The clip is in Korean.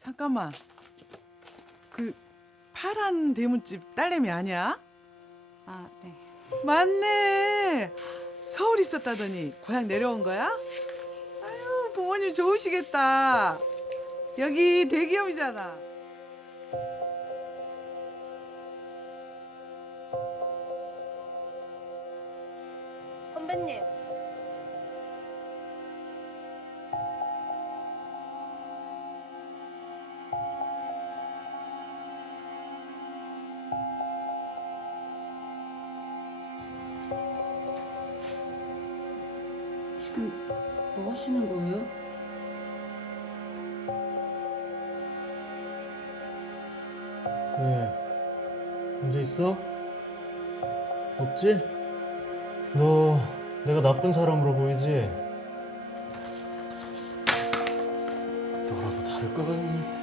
잠깐만. 그 파란 대문집 딸내미 아니야? 아, 네. 맞네. 서울 있었다더니 고향 내려온 거야? 아유 부모님 좋으시겠다. 여기 대기업이잖아. 선배님. 지금 뭐 하시는 거예요? 왜? 문제 있어? 없지? 너 내가 나쁜 사람으로 보이지? 너라고 다를 것 같니?